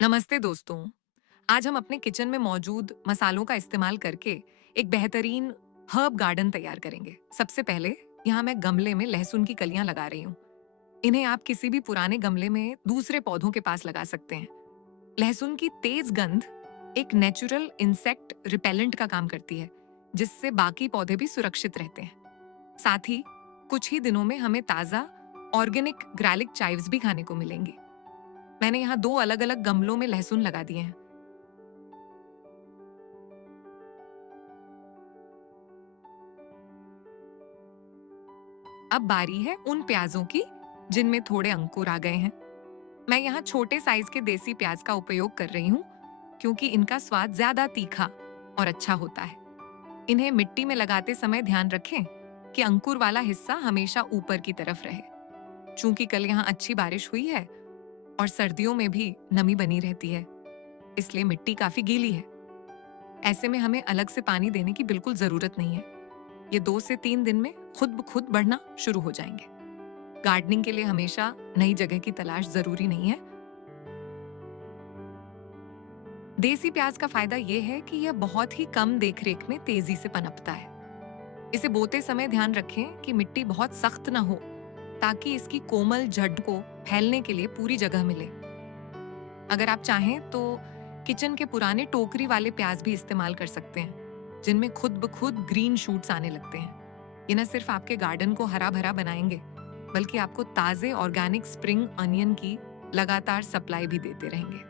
नमस्ते दोस्तों। आज हम अपने किचन में मौजूद मसालों का इस्तेमाल करके एक बेहतरीन हर्ब गार्डन तैयार करेंगे। सबसे पहले यहाँ मैं गमले में लहसुन की कलियां लगा रही हूँ। इन्हें आप किसी भी पुराने गमले में दूसरे पौधों के पास लगा सकते हैं। लहसुन की तेज गंध एक नेचुरल इंसेक्ट रिपेलेंट का काम करती है, जिससे बाकी पौधे भी सुरक्षित रहते हैं। साथ ही कुछ ही दिनों में हमें ताजा ऑर्गेनिक ग्रालिक चाइव्स भी खाने को मिलेंगी। मैंने यहाँ 2 अलग-अलग गमलों में लहसुन लगा दिए हैं। अब बारी है उन प्याजों की जिनमें थोड़े अंकुर आ गए हैं। मैं यहाँ छोटे साइज के देसी प्याज का उपयोग कर रही हूँ, क्योंकि इनका स्वाद ज्यादा तीखा और अच्छा होता है। इन्हें मिट्टी में लगाते समय ध्यान रखें कि अंकुर वाला हिस्सा हमेशा ऊपर की तरफ रहे। चूंकि कल यहाँ अच्छी बारिश हुई है और सर्दियों में भी नमी बनी रहती है, इसलिए मिट्टी काफी गीली है। ऐसे में हमें अलग से पानी देने की बिल्कुल जरूरत नहीं है। ये 2 से 3 दिन में खुद ब खुद बढ़ना शुरू हो जाएंगे। गार्डनिंग के लिए हमेशा नई जगह की तलाश जरूरी नहीं है। देसी प्याज का फायदा यह है कि यह बहुत ही कम देखरेख में तेजी से पनपता है। इसे बोते समय ध्यान रखें कि मिट्टी बहुत सख्त न हो, ताकि इसकी कोमल जड़ को फैलने के लिए पूरी जगह मिले। अगर आप चाहें तो किचन के पुराने टोकरी वाले प्याज भी इस्तेमाल कर सकते हैं, जिनमें खुद ब खुद ग्रीन शूट्स आने लगते हैं। ये न सिर्फ आपके गार्डन को हरा भरा बनाएंगे, बल्कि आपको ताजे ऑर्गेनिक स्प्रिंग अनियन की लगातार सप्लाई भी देते रहेंगे।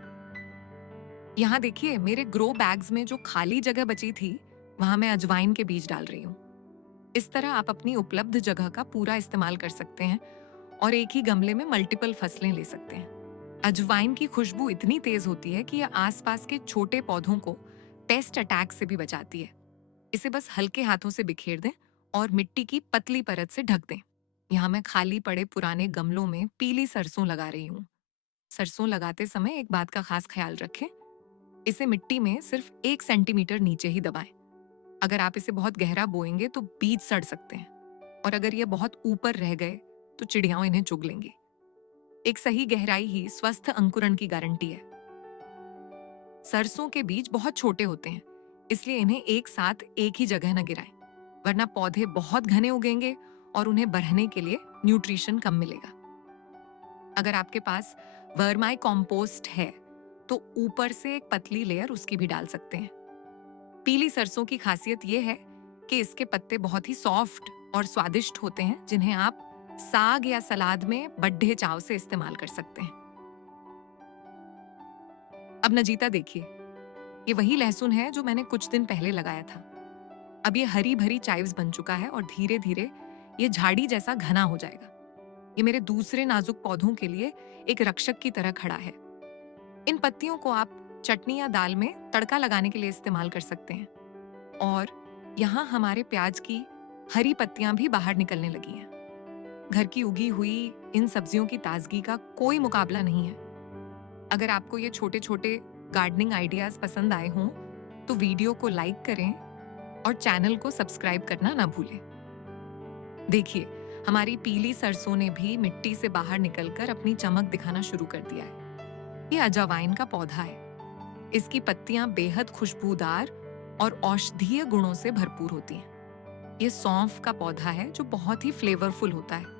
यहाँ देखिए, मेरे ग्रो बैग्स में जो खाली जगह बची थी, वहां मैं अजवाइन के बीज डाल रही हूँ। इस तरह आप अपनी उपलब्ध जगह का पूरा इस्तेमाल कर सकते हैं और एक ही गमले में मल्टीपल फसलें ले सकते हैं। अजवाइन की खुशबू इतनी तेज होती है कि यह आसपास के छोटे पौधों को पेस्ट अटैक से भी बचाती है। इसे बस हल्के हाथों से बिखेर दें और मिट्टी की पतली परत से ढक दें। यहाँ मैं खाली पड़े पुराने गमलों में पीली सरसों लगा रही हूँ। सरसों लगाते समय एक बात का खास ख्याल रखें, इसे मिट्टी में सिर्फ 1 सेंटीमीटर नीचे ही दबाएं। अगर आप इसे बहुत गहरा बोएंगे तो बीज सड़ सकते हैं, और अगर ये बहुत ऊपर रह गए तो चिड़ियां इन्हें चुग लेंगी। एक सही गहराई ही स्वस्थ अंकुरण की गारंटी है। सरसों के बीज बहुत छोटे होते हैं, इसलिए इन्हें एक साथ एक ही जगह न गिराएं, वरना पौधे बहुत घने उगेंगे और उन्हें बढ़ने के लिए न्यूट्रिशन कम मिलेगा। अगर आपके पास वर्माई कॉम्पोस्ट है, तो ऊपर से एक पतली लेयर उसकी भी डाल सकते हैं। पीली सरसों की खासियत यह है कि इसके पत्ते बहुत ही सॉफ्ट और स्वादिष्ट होते हैं, जिन्हें आप साग या सलाद में बड्ढे चाव से इस्तेमाल कर सकते हैं। अब नजीता देखिए, ये वही लहसुन है जो मैंने कुछ दिन पहले लगाया था। अब ये हरी भरी चाइव्स बन चुका है और धीरे धीरे ये झाड़ी जैसा घना हो जाएगा। ये मेरे दूसरे नाजुक पौधों के लिए एक रक्षक की तरह खड़ा है। इन पत्तियों को आप चटनी या दाल में तड़का लगाने के लिए इस्तेमाल कर सकते हैं। और यहाँ हमारे प्याज की हरी पत्तियां भी बाहर निकलने लगी हैं। घर की उगी हुई इन सब्जियों की ताजगी का कोई मुकाबला नहीं है। अगर आपको ये छोटे छोटे गार्डनिंग आइडियाज पसंद आए हों, तो वीडियो को लाइक करें और चैनल को सब्सक्राइब करना ना भूलें। देखिए, हमारी पीली सरसों ने भी मिट्टी से बाहर निकलकर अपनी चमक दिखाना शुरू कर दिया है। ये अजवाइन का पौधा है। इसकी पत्तियां बेहद खुशबूदार और औषधीय गुणों से भरपूर होती हैं। ये सौंफ का पौधा है जो बहुत ही फ्लेवरफुल होता है।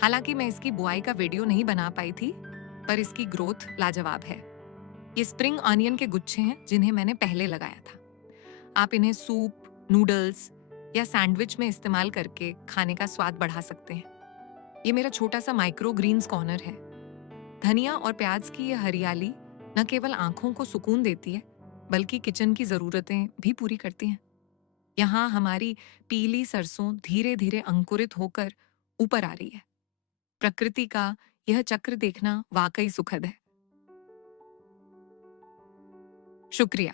हालांकि मैं इसकी बुआई का वीडियो नहीं बना पाई थी, पर इसकी ग्रोथ लाजवाब है। ये स्प्रिंग ऑनियन के गुच्छे हैं जिन्हें मैंने पहले लगाया था। आप इन्हें सूप, नूडल्स या सैंडविच में इस्तेमाल करके खाने का स्वाद बढ़ा सकते हैं। ये मेरा छोटा सा माइक्रो ग्रीन्स कॉर्नर है। धनिया और प्याज की यह हरियाली न केवल आंखों को सुकून देती है, बल्कि किचन की जरूरतें भी पूरी करती हैं। यहाँ हमारी पीली सरसों धीरे धीरे अंकुरित होकर ऊपर आ रही है। प्रकृति का यह चक्र देखना वाकई सुखद है। शुक्रिया।